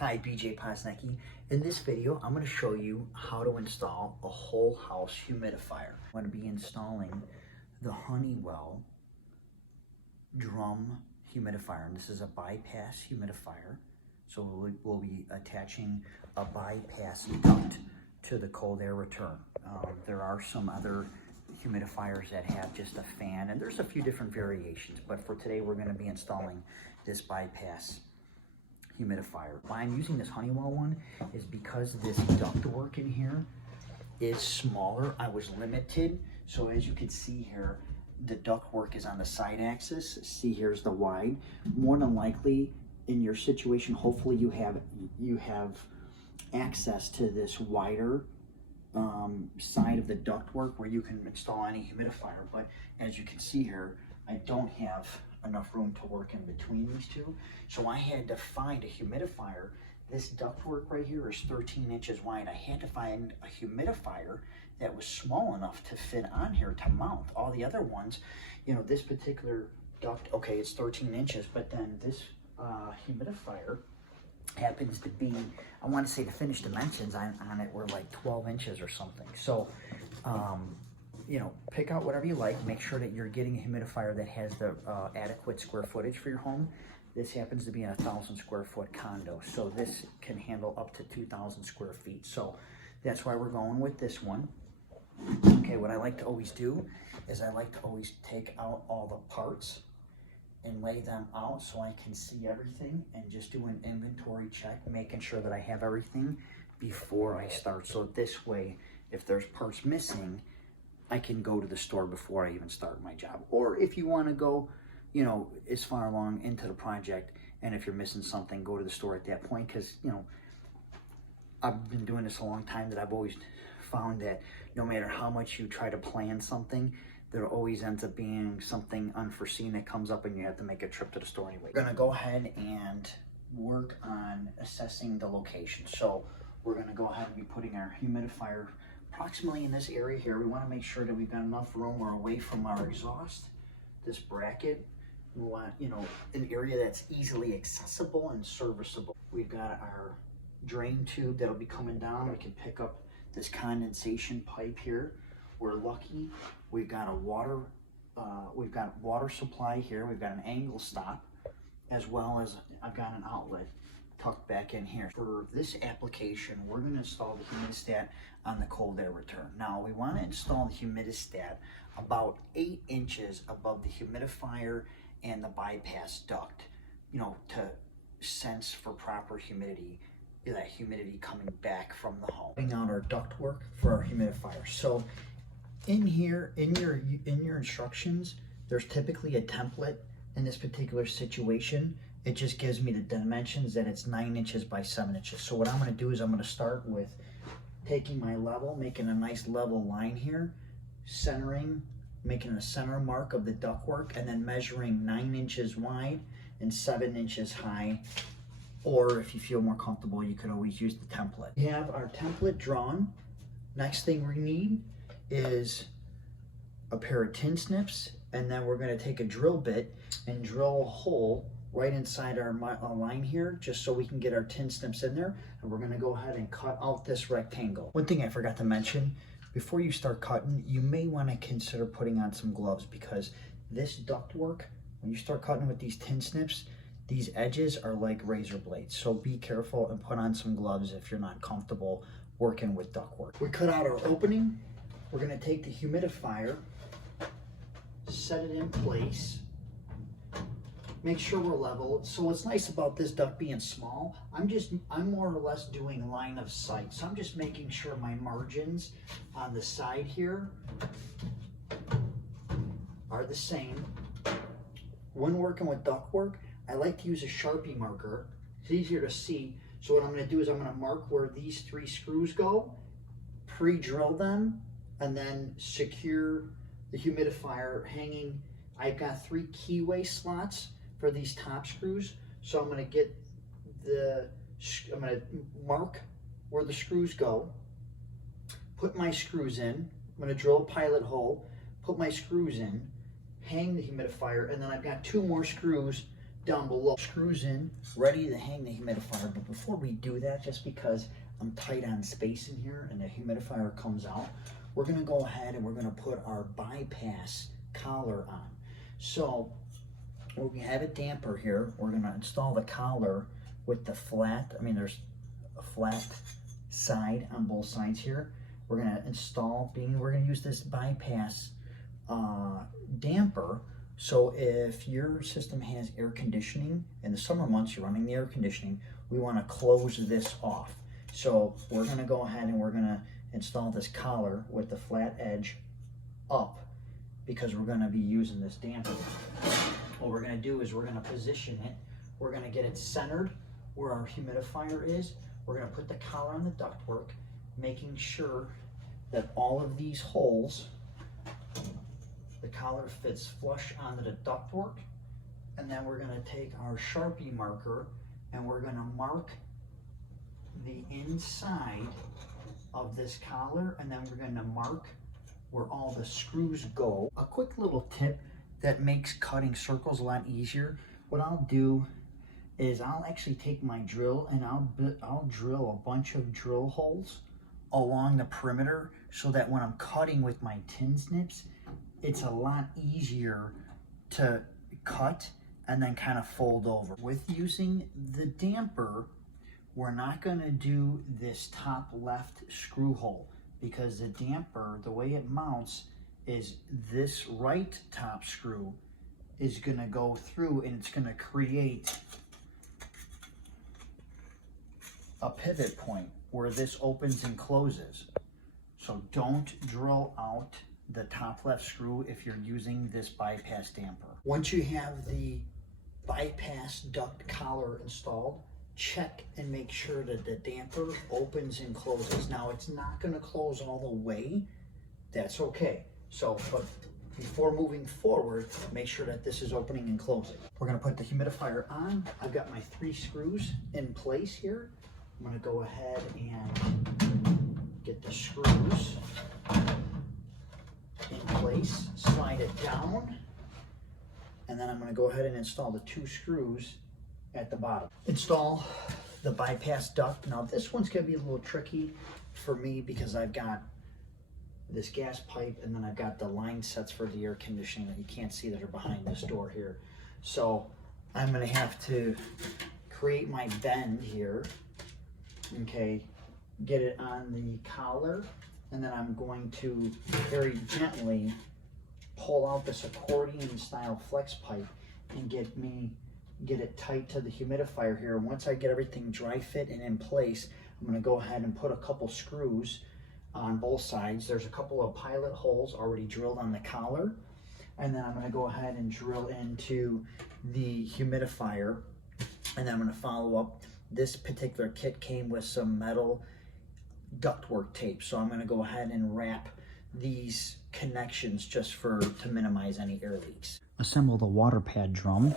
Hi, BJ Posnecki. In this video, I'm going to show you how to install a whole house humidifier. I'm going to be installing the Honeywell drum humidifier, and this is a bypass humidifier. So we'll be attaching a bypass duct to the cold air return. There are some other humidifiers that have just a fan, and there's a few different variations, but for today we're going to be installing this bypass humidifier. Why I'm using this Honeywell one is because this ductwork in here is smaller. I was limited, so as you can see here, the ductwork is on the side axis. See, here's the wide. More than likely, in your situation, hopefully you have access to this wider side of the ductwork where you can install any humidifier. But as you can see here, I don't have enough room to work in between these two, so I had to find a humidifier. This ductwork right here is 13 inches wide. I had to find a humidifier that was small enough to fit on here to mount. All the other ones, you know, this particular duct, okay, it's 13 inches, but then this humidifier happens to be, I want to say the finished dimensions on it were like 12 inches or something. So, you know, pick out whatever you like. Make sure that you're getting a humidifier that has the adequate square footage for your home. This happens to be in 1,000 square foot condo, so this can handle up to 2,000 square feet. So that's why we're going with this one. Okay, what I like to always do is I like to always take out all the parts and lay them out so I can see everything and just do an inventory check, making sure that I have everything before I start. So this way, if there's parts missing, I can go to the store before I even start my job. Or if you want to go, you know, as far along into the project, and if you're missing something, go to the store at that point. Because, you know, I've been doing this a long time, that I've always found that no matter how much you try to plan something, there always ends up being something unforeseen that comes up and you have to make a trip to the store anyway. We're gonna go ahead and work on assessing the location. So we're gonna go ahead and be putting our humidifier approximately in this area here. We wanna make sure that we've got enough room or away from our exhaust, this bracket. We want, you know, an area that's easily accessible and serviceable. We've got our drain tube that'll be coming down. We can pick up this condensation pipe here. We're lucky. We've got a water supply here. We've got an angle stop, as well as I've got an outlet tucked back in here. For this application, we're going to install the humidistat on the cold air return. Now, we want to install the humidistat about 8 inches above the humidifier and the bypass duct, you know, to sense for proper humidity, that humidity coming back from the home. Putting out our ductwork for our humidifier. So in here, in your instructions, there's typically a template. In this particular situation, it just gives me the dimensions that it's 9 inches by 7 inches. So what I'm going to do is I'm going to start with taking my level, making a nice level line here, centering, making a center mark of the ductwork, and then measuring 9 inches wide and 7 inches high. Or if you feel more comfortable, you could always use the template. We have our template drawn. Next thing we need is a pair of tin snips, and then we're going to take a drill bit and drill a hole right inside our line here, just so we can get our tin snips in there. And we're going to go ahead and cut out this rectangle. One thing I forgot to mention, before you start cutting, you may want to consider putting on some gloves, because this ductwork, when you start cutting with these tin snips, these edges are like razor blades. So be careful and put on some gloves if you're not comfortable working with ductwork. We cut out our opening. We're going to take the humidifier, set it in place, make sure we're level. So what's nice about this duct being small, I'm more or less doing line of sight. So I'm just making sure my margins on the side here are the same. When working with ductwork, I like to use a Sharpie marker. It's easier to see. So what I'm going to do is I'm going to mark where these 3 screws go, pre-drill them, and then secure the humidifier hanging. I've got 3 keyway slots for these top screws. So I'm going to mark where the screws go, put my screws in. I'm going to drill a pilot hole, put my screws in, hang the humidifier, and then I've got 2 more screws down below. Screws in, ready to hang the humidifier. But before we do that, just because I'm tight on space in here and the humidifier comes out, we're gonna go ahead and we're gonna put our bypass collar on. So we have a damper here. We're gonna install the collar with the flat, there's a flat side on both sides here. We're gonna install, we're gonna use this bypass damper. So if your system has air conditioning, in the summer months you're running the air conditioning, we wanna close this off. So we're gonna go ahead and we're gonna install this collar with the flat edge up because we're gonna be using this damper. What we're gonna do is we're gonna position it. We're gonna get it centered where our humidifier is. We're gonna put the collar on the ductwork, making sure that all of these holes, the collar fits flush onto the ductwork. And then we're gonna take our Sharpie marker and we're gonna mark the inside of this collar, and then we're gonna mark where all the screws go. A quick little tip that makes cutting circles a lot easier. What I'll do is I'll actually take my drill and I'll drill a bunch of drill holes along the perimeter so that when I'm cutting with my tin snips, it's a lot easier to cut and then kind of fold over. With using the damper, we're not gonna do this top left screw hole because the damper, the way it mounts is this right top screw is gonna go through and it's gonna create a pivot point where this opens and closes. So don't drill out the top left screw if you're using this bypass damper. Once you have the bypass duct collar installed, check and make sure that the damper opens and closes. Now it's not gonna close all the way, that's okay. So, but before moving forward, make sure that this is opening and closing. We're gonna put the humidifier on. I've got my 3 screws in place here. I'm gonna go ahead and get the screws in place, slide it down, and then I'm gonna go ahead and install the 2 screws at the bottom. Install the bypass duct. Now this one's gonna be a little tricky for me because I've got this gas pipe and then I've got the line sets for the air conditioning that you can't see that are behind this door here. So I'm gonna have to create my bend here, okay, get it on the collar, and then I'm going to very gently pull out this accordion style flex pipe and get it tight to the humidifier here. Once I get everything dry fit and in place, I'm gonna go ahead and put a couple screws on both sides. There's a couple of pilot holes already drilled on the collar. And then I'm gonna go ahead and drill into the humidifier. And then I'm gonna follow up. This particular kit came with some metal ductwork tape. So I'm gonna go ahead and wrap these connections just to minimize any air leaks. Assemble the water pad drum.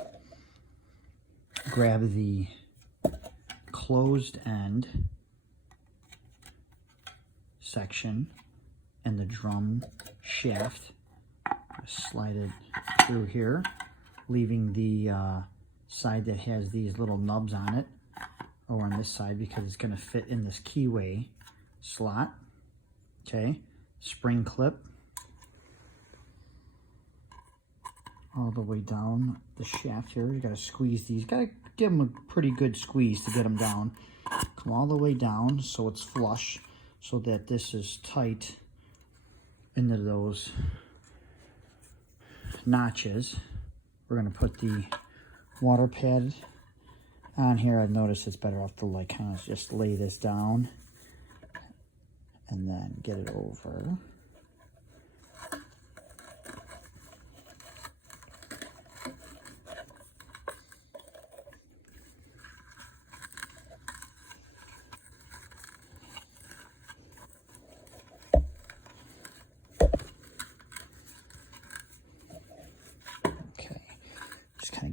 Grab the closed end section and the drum shaft, slide it through here, leaving the side that has these little nubs on it over on this side because it's going to fit in this keyway slot. Okay, spring clip all the way down the shaft here. You got to squeeze these, got to give them a pretty good squeeze to get them down. Come all the way down so it's flush, so that this is tight into those notches. We're going to put the water pad on here. I've noticed it's better off to like kind of just lay this down and then get it over.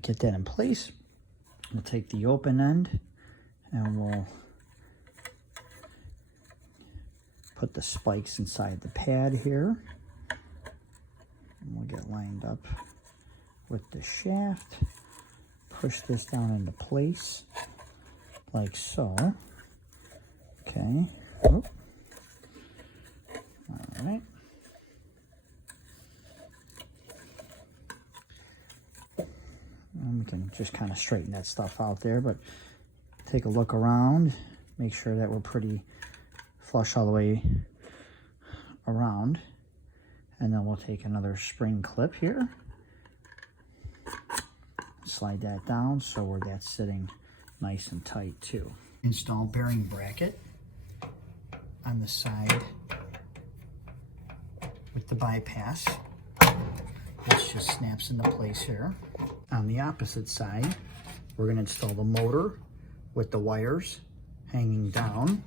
Get that in place. We'll take the open end and we'll put the spikes inside the pad here. And we'll get lined up with the shaft. push this down into place, like so. Okay. Oop. All right. And we can just kind of straighten that stuff out there, but take a look around, make sure that we're pretty flush all the way around. And then we'll take another spring clip here, slide that down so where that's sitting nice and tight too. Install bearing bracket on the side with the bypass. This just snaps into place here. On the opposite side, we're going to install the motor with the wires hanging down.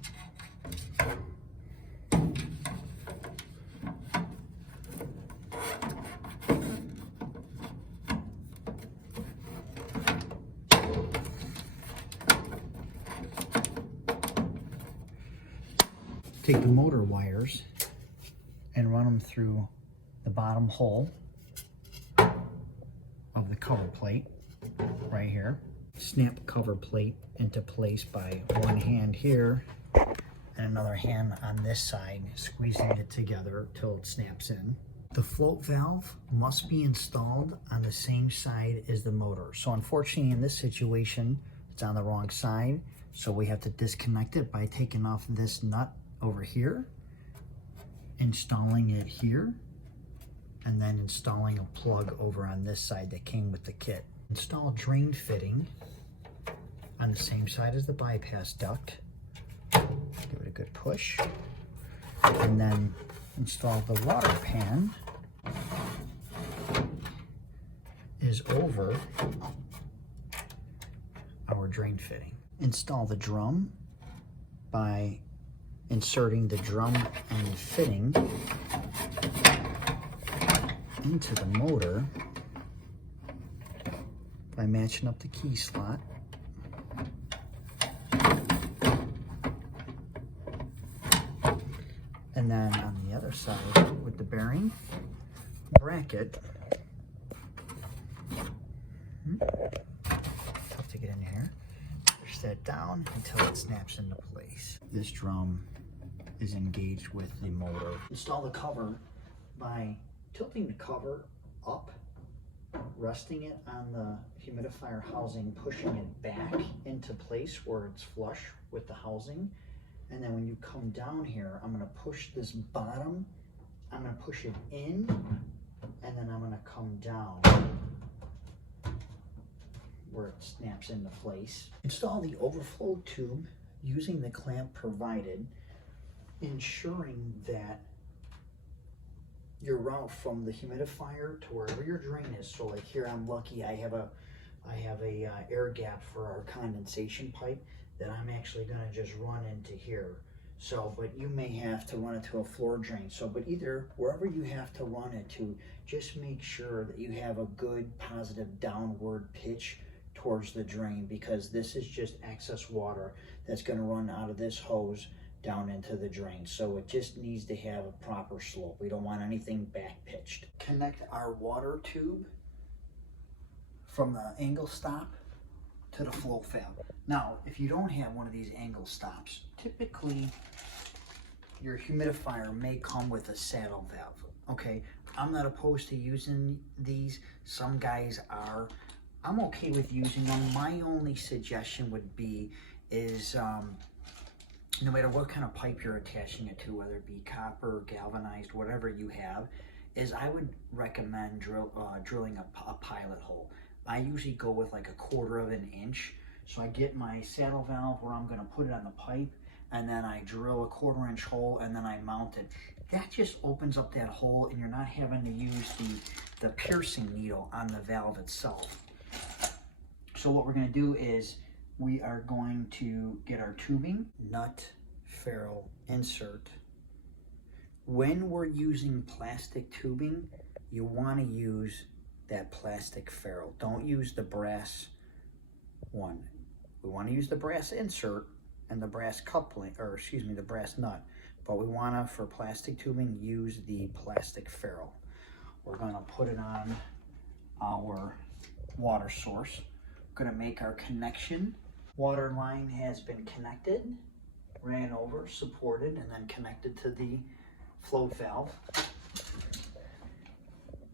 Take the motor wires and run them through the bottom hole of the cover plate right here. Snap cover plate into place by one hand here and another hand on this side, squeezing it together till it snaps in. The float valve must be installed on the same side as the motor. So unfortunately in this situation, it's on the wrong side. So we have to disconnect it by taking off this nut over here, installing it here, and then installing a plug over on this side that came with the kit. Install drain fitting on the same side as the bypass duct. Give it a good push. And then install the water pan is over our drain fitting. Install the drum by inserting the drum and fitting into the motor by matching up the key slot. And then on the other side with the bearing bracket, tough to get in here, push that down until it snaps into place. This drum is engaged with the motor. Install the cover by tilting the cover up, resting it on the humidifier housing, pushing it back into place where it's flush with the housing. And then when you come down here, I'm gonna push this bottom, I'm gonna push it in, and then I'm gonna come down where it snaps into place. Install the overflow tube using the clamp provided, ensuring that your route from the humidifier to wherever your drain is. So like here, I'm lucky I have a air gap for our condensation pipe that I'm actually gonna just run into here. So, but you may have to run it to a floor drain. So, but either wherever you have to run it to, just make sure that you have a good positive downward pitch towards the drain, because this is just excess water that's gonna run out of this hose down into the drain. So it just needs to have a proper slope. We don't want anything back pitched. Connect our water tube from the angle stop to the float valve. Now, if you don't have one of these angle stops, typically your humidifier may come with a saddle valve. Okay, I'm not opposed to using these. Some guys are. I'm okay with using them. My only suggestion would be is no matter what kind of pipe you're attaching it to, whether it be copper, galvanized, whatever you have, is I would recommend drilling a pilot hole. I usually go with like 1/4 of an inch. So I get my saddle valve where I'm gonna put it on the pipe, and then I drill a 1/4 inch hole, and then I mount it. That just opens up that hole, and you're not having to use the piercing needle on the valve itself. So what we're gonna do is we are going to get our tubing, nut, ferrule, insert. When we're using plastic tubing, you wanna use that plastic ferrule. Don't use the brass one. We wanna use the brass insert and the brass coupling, or excuse me, the brass nut. But we wanna, for plastic tubing, use the plastic ferrule. We're gonna put it on our water source, Gonna make our connection. Water line has been connected, ran over, supported, and then connected to the float valve.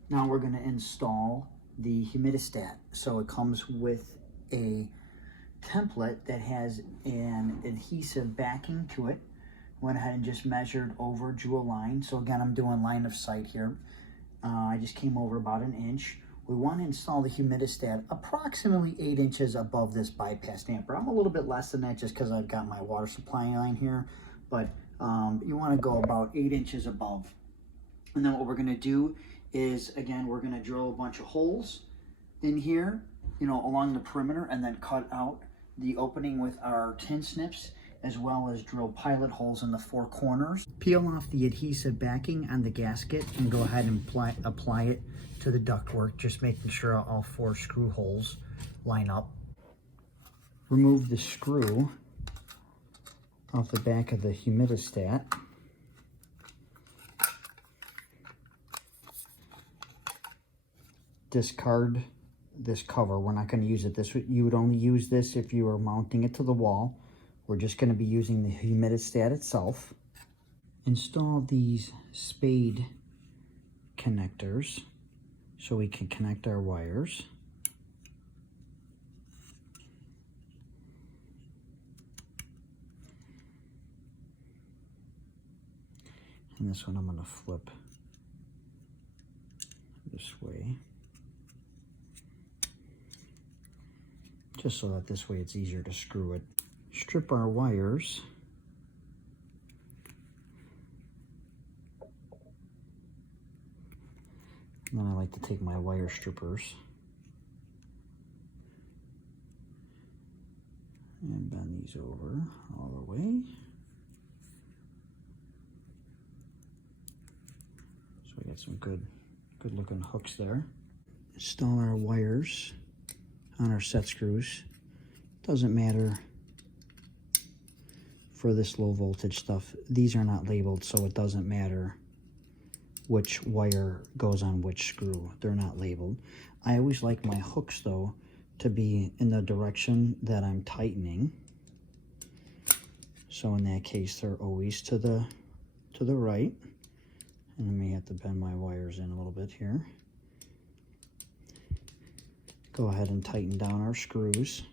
Now we're gonna install the humidistat. So it comes with a template that has an adhesive backing to it. Went ahead and just measured over, drew a line. So again, I'm doing line of sight here. I just came over about 1 inch. We want to install the humidistat approximately 8 inches above this bypass damper. I'm a little bit less than that just because I've got my water supply line here, but you want to go about 8 inches above. And then what we're going to do is, again, we're going to drill a bunch of holes in here, you know, along the perimeter, and then cut out the opening with our tin snips, as well as drill pilot holes in the 4 corners. Peel off the adhesive backing on the gasket and go ahead and apply it to the ductwork, just making sure all 4 screw holes line up. Remove the screw off the back of the humidistat. Discard this cover. We're not going to use it. You would only use this if you were mounting it to the wall. We're just going to be using the humidistat itself. Install these spade connectors so we can connect our wires. And this one I'm going to flip this way, just so that this way it's easier to screw it. Strip our wires. And then I like to take my wire strippers and bend these over all the way. So we got some good looking hooks there. Install our wires on our set screws. Doesn't matter for this low voltage stuff. These are not labeled, so it doesn't matter which wire goes on which screw. They're not labeled. I always like my hooks though to be in the direction that I'm tightening. So in that case, they're always to the right. And I may have to bend my wires in a little bit here. Go ahead and tighten down our screws.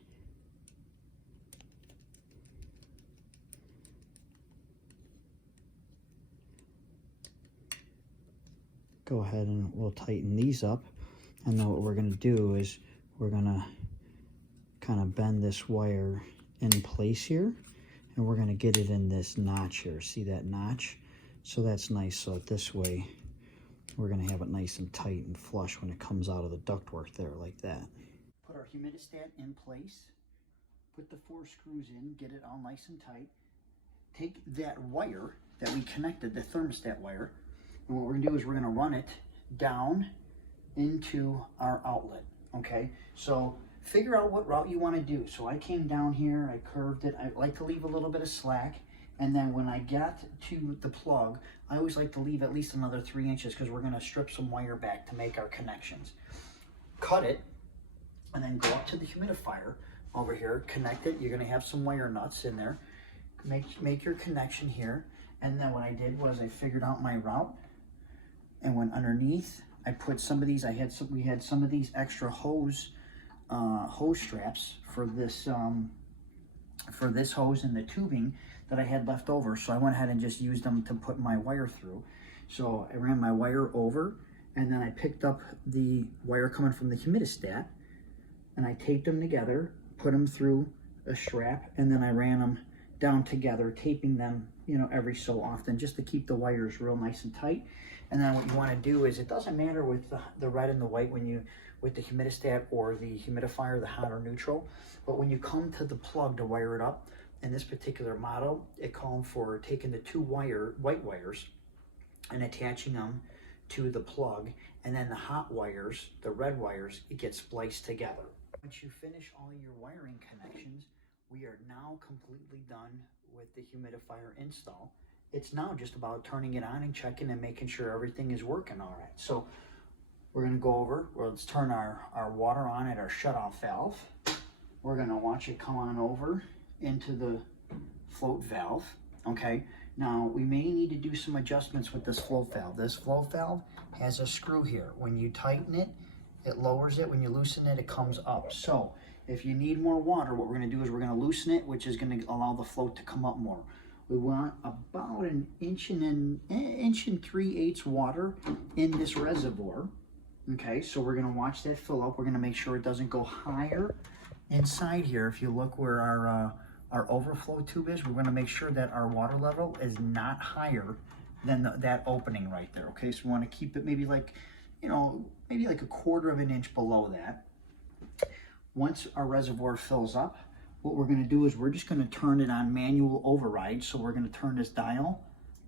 Go ahead and we'll tighten these up. And then what we're going to do is we're going to kind of bend this wire in place here. And we're going to get it in this notch here. See that notch? So that's nice. So this way we're going to have it nice and tight and flush when it comes out of the ductwork there like that. Put our humidistat in place. Put the 4 screws in. Get it all nice and tight. Take that wire that we connected, the thermostat wire, and what we're going to do is we're going to run it down into our outlet, okay? So figure out what route you want to do. So I came down here, I curved it. I like to leave a little bit of slack. And then when I get to the plug, I always like to leave at least another 3 inches because we're going to strip some wire back to make our connections. Cut it, and then go up to the humidifier over here, connect it. You're going to have some wire nuts in there. Make your connection here. And then what I did was I figured out my route and went underneath. I put some of these, we had some of these extra hose straps for this hose and the tubing that I had left over. So I went ahead and just used them to put my wire through. So I ran my wire over, and then I picked up the wire coming from the humidistat, and I taped them together, put them through a strap, and then I ran them down together, taping them, you know, every so often, just to keep the wires real nice and tight. And then what you want to do is, it doesn't matter with the red and the white with the humidistat or the humidifier, the hot or neutral, but when you come to the plug to wire it up, in this particular model, it called for taking the 2 white wires and attaching them to the plug, and then the hot wires, the red wires, it gets spliced together. Once you finish all your wiring connections, we are now completely done with the humidifier install. It's now just about turning it on and checking and making sure everything is working all right. So we're going to go over, let's turn our water on at our shutoff valve. we're gonna watch it come on over into the float valve, okay? Now, we may need to do some adjustments with this float valve. This float valve has a screw here. When you tighten it, it lowers it. When you loosen it, it comes up. So, if you need more water, what we're gonna do is we're gonna loosen it, which is gonna allow the float to come up more. We want about an inch and 3/8 water in this reservoir. Okay, so we're gonna watch that fill up. We're gonna make sure it doesn't go higher inside here. If you look where our overflow tube is, we're gonna make sure that our water level is not higher than that opening right there. Okay, so we wanna keep it maybe like, you know, maybe like 1/4 of an inch below that. Once our reservoir fills up, what we're gonna do is we're just gonna turn it on manual override. So we're gonna turn this dial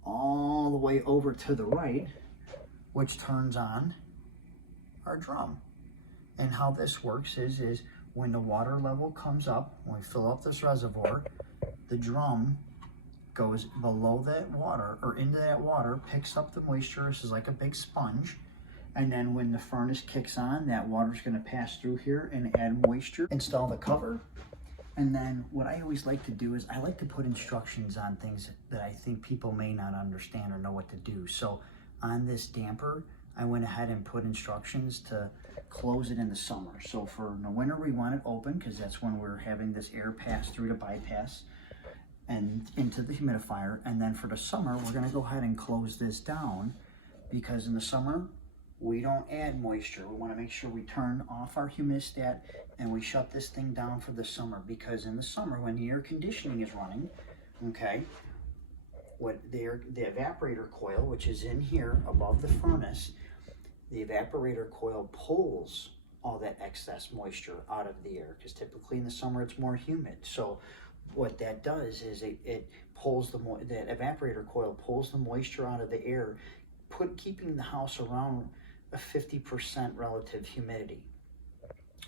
all the way over to the right, which turns on our drum. And how this works is when the water level comes up, when we fill up this reservoir, the drum goes below that water or into that water, picks up the moisture. This is like a big sponge. And then when the furnace kicks on, that water's gonna pass through here and add moisture. Install the cover. And then what I always like to do is I like to put instructions on things that I think people may not understand or know what to do. So on this damper, I went ahead and put instructions to close it in the summer. So for the winter, we want it open because that's when we're having this air pass through to bypass and into the humidifier. And then for the summer, we're gonna go ahead and close this down because in the summer, we don't add moisture. We wanna make sure we turn off our humidistat and we shut this thing down for the summer because in the summer, when the air conditioning is running, okay, what the evaporator coil, which is in here above the furnace, the evaporator coil pulls all that excess moisture out of the air because typically in the summer it's more humid. So what that does is it pulls that evaporator coil pulls the moisture out of the air, keeping the house around a 50% relative humidity.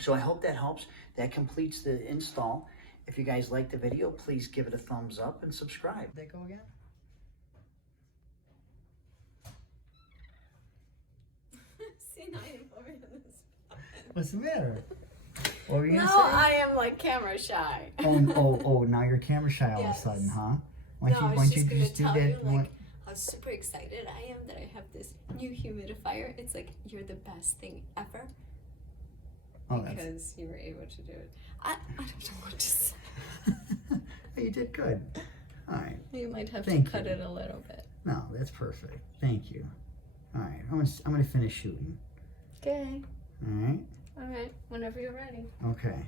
So I hope that helps. That completes the install. If you guys like the video, please give it a thumbs up and subscribe. Did that go again? See, now you put me on this spot. What's the matter? What were you No, gonna say? I am like camera shy. Oh, now you're camera shy all Yes. of a sudden, huh? No, I was just gonna do tell that? you like how super excited I am that I have this new humidifier. It's like you're the best thing ever because you were able to do it. I don't know what to say. You did good. All right. You might have Thank to cut you. it a little bit. No, that's perfect. Thank you. All right, I'm gonna finish shooting. Okay. All right. All right. Whenever you're ready. Okay.